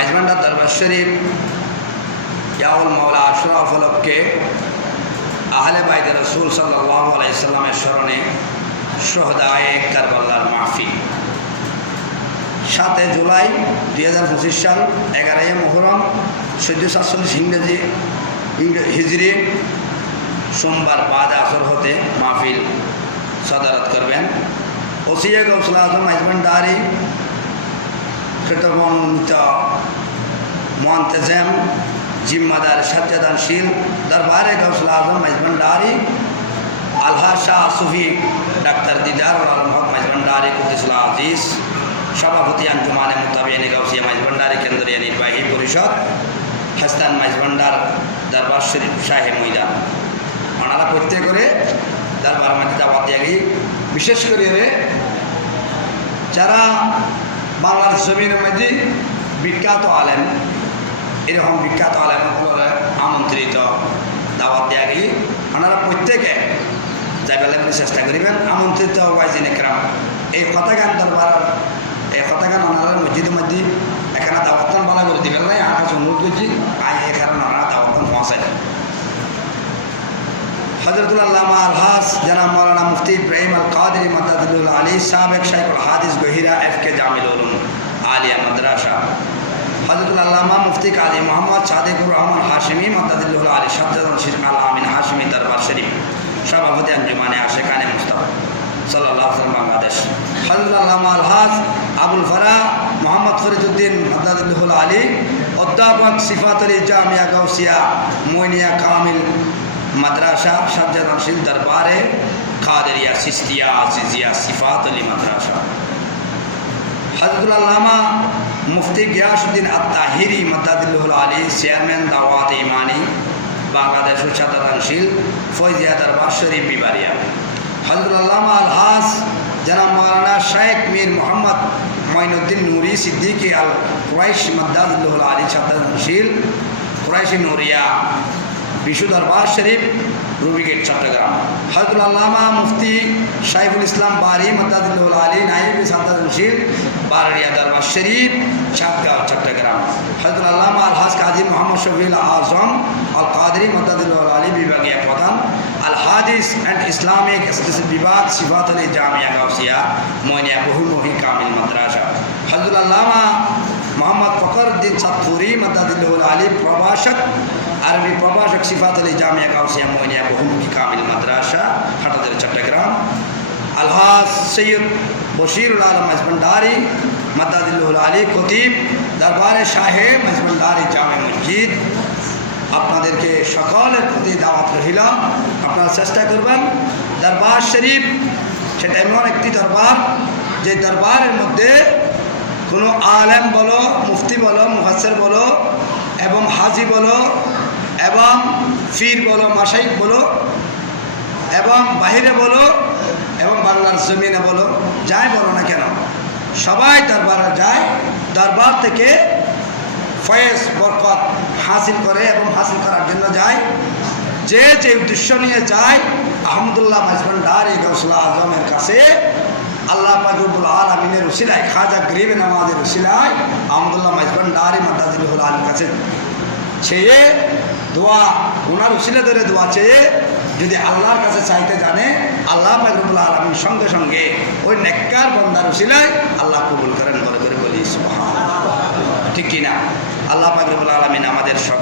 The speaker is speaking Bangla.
মাইজমান্ডার দরবার শরীফ ইয়াউল মাওলা আশরাফ ফলককে আহলে বাইদের রসুল সাল্লাহ আলাইসাল্লামের স্মরণে সোহদায়ে কারবাল্লার মাহফি সাতে জুলাই দুই হাজার পঁচিশ সাল, এগারোই মোহরম চোদ্দ সাতচল্লিশ ইংরেজি, ইংরে- হিজরি, সোমবার বাদ আসর হতে মাহফিল সদারত করবেন। ওসিয়া গৌসলা আজম হাজবেন্ড দারি কৃতজ্ঞ মোয়ান্তেজেম জিম্মাদার সত্যদানশীল দরবারে গৌসলা আজম হাজবেন্ড দারি আলহা শাহ সুফি ডাক্তার দিদার আলম হক মাইজভান্ডারি কুদ্দিসুল্লাহ আজিজ, সভাপতি আঞ্জুমানে মোতাবিয়ানি গাউসিয়া মাইজভান্ডারি কেন্দ্রীয় নির্বাহী পরিষদ, হেস্তান মাইজভান্ডার দরবার শরীফ শাহে ময়দান। ওনারা প্রত্যেক করে দরবার মাঝে দাওয়াত বিশেষ করে যারা বাংলার জমিনের মধ্যে বিখ্যাত আলেন এরকম বিখ্যাত আলেম আমন্ত্রিত দাওয়াত দেওয়া গিয়ে ওনারা প্রত্যেকে যাইবেলে আপনি চেষ্টা করিবেন। আমন্ত্রিত ওয়াইজিন একরাম এই কথাগান দরবার এই কথাগান ওনারা মসজিদের মধ্যে হজরতুল্লাহ আলহাস জনাব মৌলানা মুফতি ইব্রাহিম আল কাদির মাদাদুল আলী সাবেক শাইকুল হাদিস গহিরা এফ কে জামিল উলুম, আলিয়া মাদ্রাসা। হজরতুল্লাহ মুফতি কাজী মোহাম্মদ সাদিকুর রহমান হাশিমি, মাদাদুল আলী সাজ্জাদুল শির আল আমিন হাশিমি দরবার শরীফ, সভাপতি আঞ্জুমানে আশেকানে মুস্তাফা সাল্লাহ বাংলাদেশ। হজরতুল্লাহ আলহাজ আবুল ফরা কামিল মাদ্রাসা, সাজ্জাদানশীল দরবারে খাদেরিয়া সিস্তিয়া আজিজিয়া সিফাত আলী মাদ্রাসা। হজরতুল্লামা মুফতি গিয়াসুদ্দিন আত্মাহিরি মদাদুল্লাহ আলী চেয়ারম্যান দাওয়াত ইমানি, বাংলাদেশ উচ্চাদানশীল ফৈজিয়া দরবার শরীফ বিবারিয়া। হজরতুল্লামা আলহাস জনাব মৌলানা শেখ মীর মোহাম্মদ মঈনুদ্দিন নুরি সিদ্দিকি আল কুরাইশ মদাদুল্লাহ আলী ছাত্রশীল কুরাইশি নুরিয়া। বিশু দরবার শরীফ রুবিগেট চট্টগ্রাম। হজরতুল আল্লামা মুফতি সাইফুল ইসলাম বারি মদাদুল আলী নাইব সাদানশীল বারড়িয়া দরবার শরীফ সাতগাঁও চট্টগ্রাম। হজরতুল আল্লামা আলহাজ কাজী মোহাম্মদ শফিউল আজম আল কাদরি মদাদুল আলী বিভাগীয় প্রধান আল হাদিস অ্যান্ড ইসলামিক বিভাগ সিফাত আলী জামিয়া গাউসিয়া ময়নিয়া বহুমুখী কামিল মাদ্রাসা। হজরতুল আল্লামা মোহাম্মদ ফকরুদ্দিন সাতপুরি মদাদুল আলী প্রভাষক আরবি প্রভাষক সিফাত আলী জামিয়া কাউসিয়া মইনিয়া বহুমুখী কামিল মাদ্রাসা, হাটাদের চট্টগ্রাম। আলহাজ সৈয়দ বশিরুল আলম মজমন্ডারি মদাদুল আলী খতিব, দরবারে শাহে মজমন্ডারি জামে মসজিদ। আপনাদেরকে সকলের প্রতি দাওয়াত রহিল আপনারা চেষ্টা করবেন দরবার শরীফ, সেটা এমন একটি দরবার, যে দরবারের মধ্যে কোনো আলেম বলো, মুফতি বলো মুহাসের বলো, এবং হাজি বলো এবং ফির বলো মাসাইক বলো, এবং বাহিরে বলো, এবং বাংলার জমিনে বলো, যাই বলো না কেন, সবাই দরবারে যায়, দরবার থেকে ফয়েজ, বরকত হাসিল করে এবং হাসিল করার জন্য যায়। যে যে উদ্দেশ্য নিয়ে যায় আহমদুল্লাহ মাজবান্ডার এই গৌসলা আজমের কাছে, আল্লাহ পাকুল আলমিনের উসিলায়, খাজা গরিব নামাজের উসিলায় আহমদুল্লাহ মাজবান্ডারি মাদাদুল আলীর কাছে চেয়ে দোয়া ওনার উচিলে ধরে দোয়া চেয়ে যদি আল্লাহর কাছে চাইতে জানে, আল্লাহ ফাকরুল্লাহ আলমীর সঙ্গে সঙ্গে ওই নেককার বন্দার উচিলায় আল্লাহ কবুল করেন বলে করে বলি। ঠিক কিনা আল্লাহ ফাকরুল্লাহ আলমিন আমাদের সব